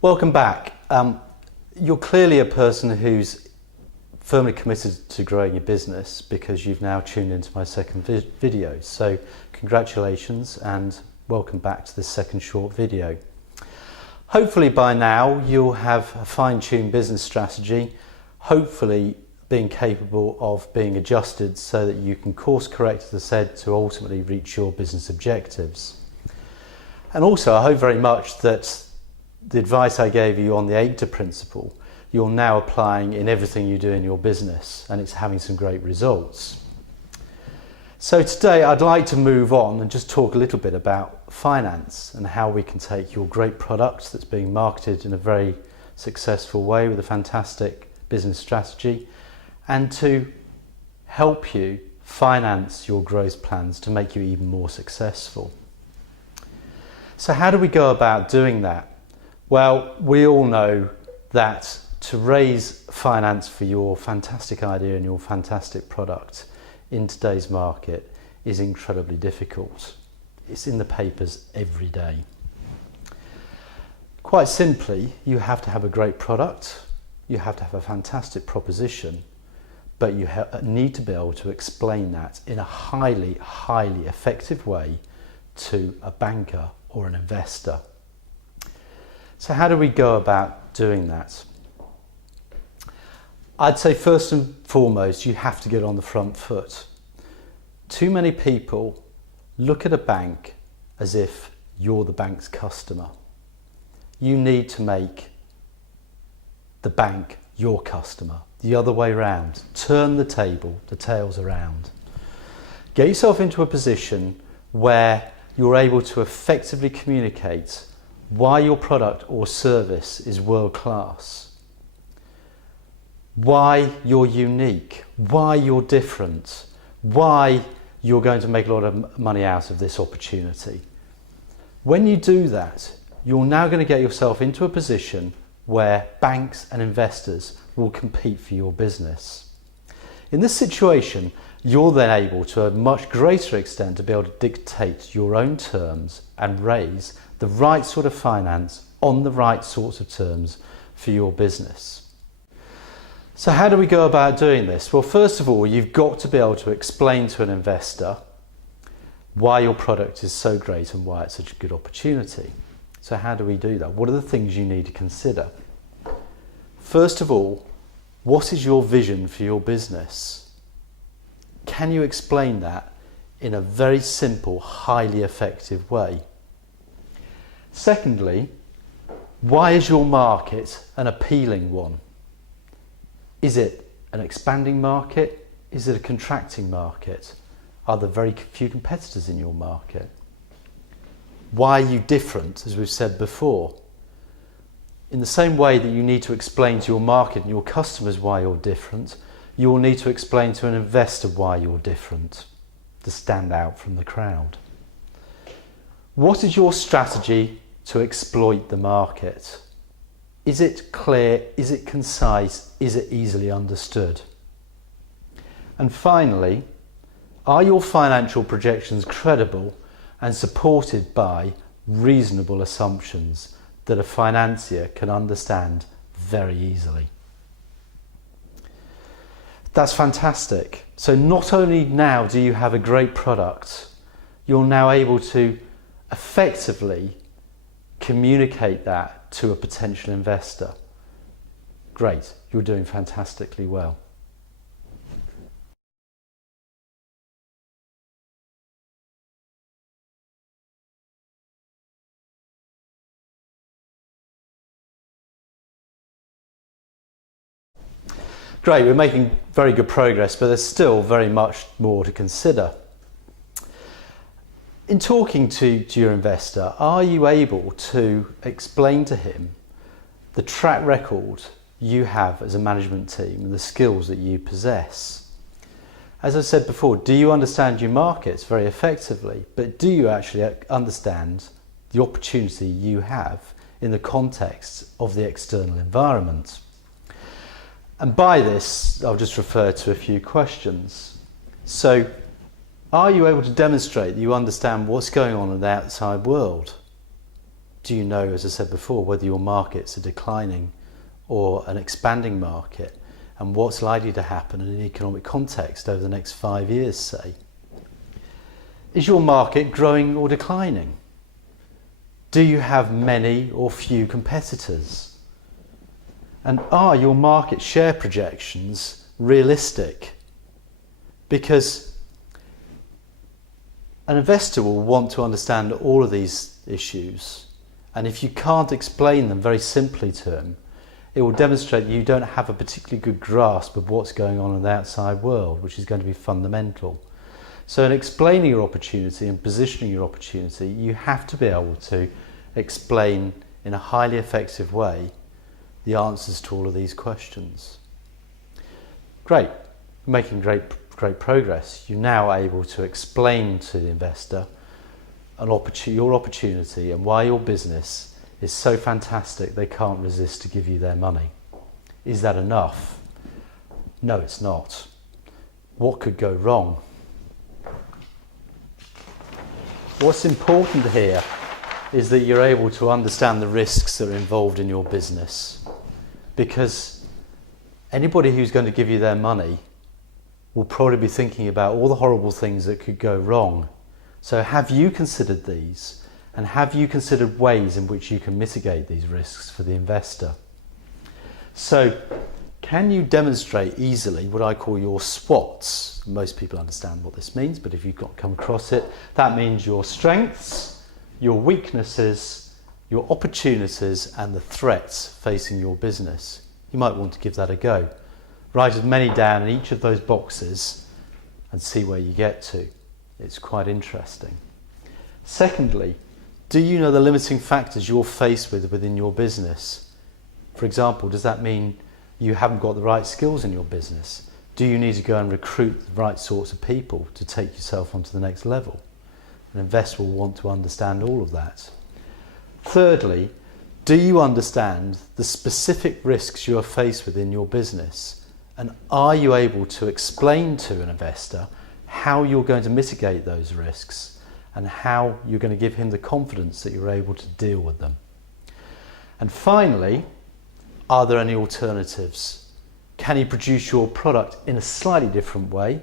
Welcome back. You're clearly a person who's firmly committed to growing your business because you've now tuned into my second video. So congratulations and welcome back to this second short video. Hopefully by now you'll have a fine-tuned business strategy, hopefully being capable of being adjusted so that you can course correct, as I said, to ultimately reach your business objectives. And also I hope very much that the advice I gave you on the AIDA principle, you're now applying in everything you do in your business, and it's having some great results. So today I'd like to move on and just talk a little bit about finance and how we can take your great product that's being marketed in a very successful way with a fantastic business strategy and to help you finance your growth plans to make you even more successful. So how do we go about doing that? Well, we all know that to raise finance for your fantastic idea and your fantastic product in today's market is incredibly difficult. It's in the papers every day. Quite simply, you have to have a great product, you have to have a fantastic proposition, but you need to be able to explain that in a highly effective way to a banker or an investor. So how do we go about doing that? I'd say first and foremost, you have to get on the front foot. Too many people look at a bank as if you're the bank's customer. You need to make the bank your customer, the other way around. Turn the tails around. Get yourself into a position where you're able to effectively communicate why your product or service is world class, why you're unique, why you're different, why you're going to make a lot of money out of this opportunity. When you do that, you're now going to get yourself into a position where banks and investors will compete for your business. In this situation, you're then able to a much greater extent to be able to dictate your own terms and raise the right sort of finance on the right sorts of terms for your business. So how do we go about doing this? Well, first of all, you've got to be able to explain to an investor why your product is so great and why it's such a good opportunity. So how do we do that? What are the things you need to consider? First of all, what is your vision for your business? Can you explain that in a very simple, highly effective way? Secondly, why is your market an appealing one? Is it an expanding market? Is it a contracting market? Are there very few competitors in your market? Why are you different, as we've said before? In the same way that you need to explain to your market and your customers why you're different, you will need to explain to an investor why you're different to stand out from the crowd. What is your strategy to exploit the market? Is it clear? Is it concise? Is it easily understood? And finally, are your financial projections credible and supported by reasonable assumptions that a financier can understand very easily? That's fantastic. So not only now do you have a great product, you're now able to effectively communicate that to a potential investor. Great, you're doing fantastically well. Great, we're making very good progress, but there's still very much more to consider. In talking to your investor, are you able to explain to him the track record you have as a management team and the skills that you possess? As I said before, do you understand your markets very effectively, but do you actually understand the opportunity you have in the context of the external environment? And by this, I'll just refer to a few questions. So, are you able to demonstrate that you understand what's going on in the outside world? do you know, as I said before, whether your market's a declining or an expanding market, and what's likely to happen in an economic context over the next 5 years, say? Is your market growing or declining? Do you have many or few competitors? And are your market share projections realistic? Because an investor will want to understand all of these issues, and if you can't explain them very simply to him, it will demonstrate that you don't have a particularly good grasp of what's going on in the outside world, which is going to be fundamental. So in explaining your opportunity and positioning your opportunity, you have to be able to explain in a highly effective way the answers to all of these questions. Great, making great progress. You're now able to explain to the investor your opportunity and why your business is so fantastic they can't resist to give you their money. Is that enough? No, it's not. What could go wrong? What's important here is that you're able to understand the risks that are involved in your business, because anybody who's going to give you their money will probably be thinking about all the horrible things that could go wrong. So have you considered these, and have you considered ways in which you can mitigate these risks for the investor? So can you demonstrate easily what I call your SWOTs? Most people understand what this means, but if you've not come across it, that means your strengths, your weaknesses, your opportunities, and the threats facing your business. You might want to give that a go. Write as many down in each of those boxes and see where you get to. It's quite interesting. Secondly, do you know the limiting factors you're faced with within your business? For example, does that mean you haven't got the right skills in your business? Do you need to go and recruit the right sorts of people to take yourself onto the next level? An investor will want to understand all of that. Thirdly, do you understand the specific risks you are faced with in your business? And are you able to explain to an investor how you're going to mitigate those risks and how you're going to give him the confidence that you're able to deal with them? And finally, are there any alternatives? Can you produce your product in a slightly different way?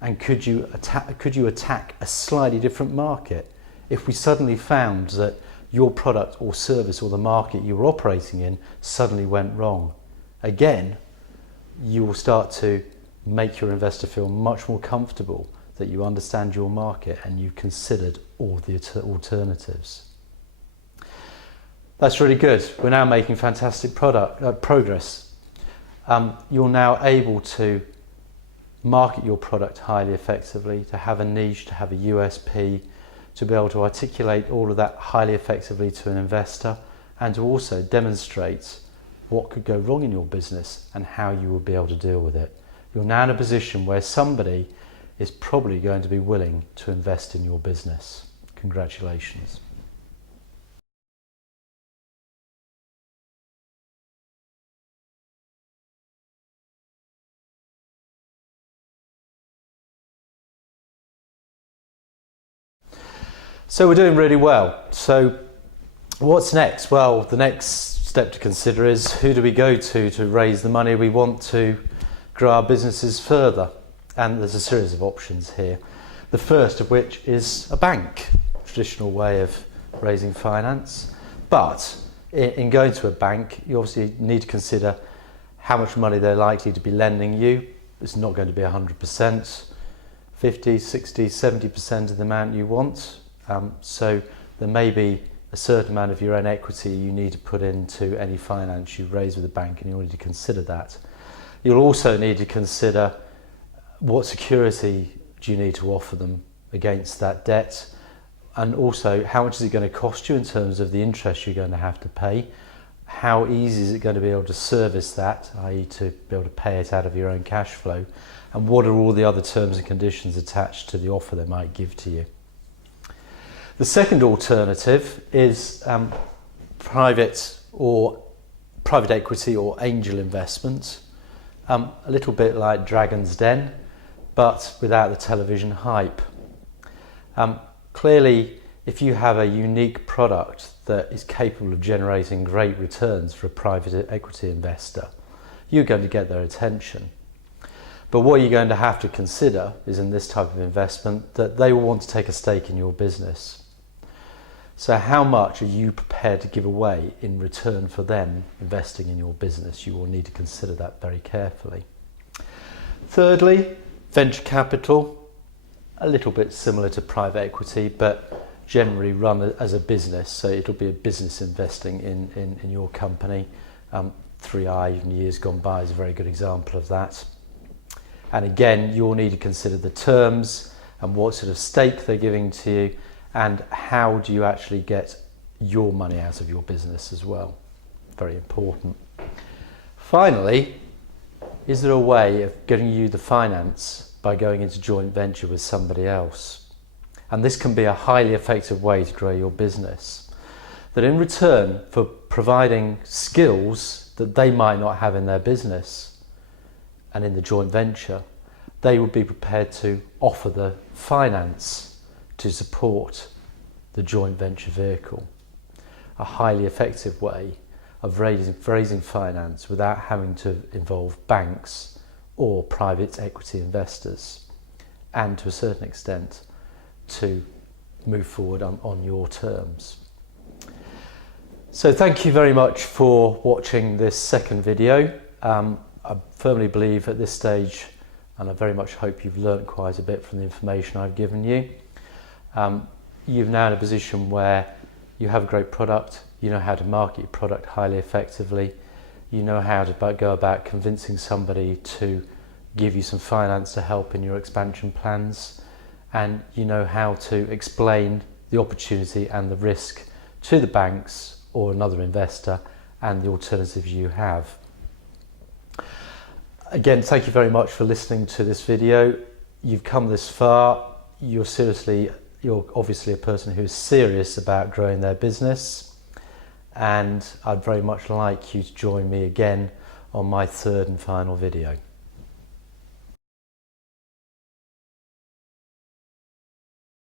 And could you attack a slightly different market? If we suddenly found that your product or service or the market you were operating in suddenly went wrong, again, you will start to make your investor feel much more comfortable that you understand your market and you've considered all the alternatives. That's really good. We're now making fantastic progress. You're now able to market your product highly effectively, to have a niche, to have a USP, to be able to articulate all of that highly effectively to an investor, and to also demonstrate what could go wrong in your business and how you will be able to deal with it. You're now in a position where somebody is probably going to be willing to invest in your business. Congratulations. So we're doing really well. So what's next? Well, the next step to consider is, who do we go to raise the money we want to grow our businesses further? And there's a series of options here. The first of which is a bank, traditional way of raising finance. But in going to a bank, you obviously need to consider how much money they're likely to be lending you. It's not going to be 100%, 50, 60, 70% of the amount you want. So there may be a certain amount of your own equity you need to put into any finance you raise with the bank, and you need to consider that. You'll also need to consider what security do you need to offer them against that debt, and also how much is it going to cost you in terms of the interest you're going to have to pay. How easy is it going to be able to service that, i.e. to be able to pay it out of your own cash flow, and what are all the other terms and conditions attached to the offer they might give to you. The second alternative is private equity or angel investment, a little bit like Dragon's Den, but without the television hype. Clearly, if you have a unique product that is capable of generating great returns for a private equity investor, you're going to get their attention. But what you're going to have to consider is, in this type of investment, that they will want to take a stake in your business. So how much are you prepared to give away in return for them investing in your business? You will need to consider that very carefully. Thirdly, venture capital, a little bit similar to private equity, but generally run as a business. So it'll be a business investing in your company. 3i in years gone by is a very good example of that. And again, you'll need to consider the terms and what sort of stake they're giving to you, and how do you actually get your money out of your business as well. Very important. Finally, is there a way of getting you the finance by going into joint venture with somebody else? And this can be a highly effective way to grow your business. That in return for providing skills that they might not have in their business, and in the joint venture, they would be prepared to offer the finance to support the joint venture vehicle. A highly effective way of raising finance without having to involve banks or private equity investors, and to a certain extent to move forward on your terms. So thank you very much for watching this second video. I firmly believe at this stage, and I very much hope you've learnt quite a bit from the information I've given you. You're now in a position where you have a great product, you know how to market your product highly effectively, you know how to go about convincing somebody to give you some finance to help in your expansion plans, and you know how to explain the opportunity and the risk to the banks or another investor and the alternatives you have. Again, thank you very much for listening to this video. You've come this far. You're obviously a person who is serious about growing their business, and I'd very much like you to join me again on my third and final video.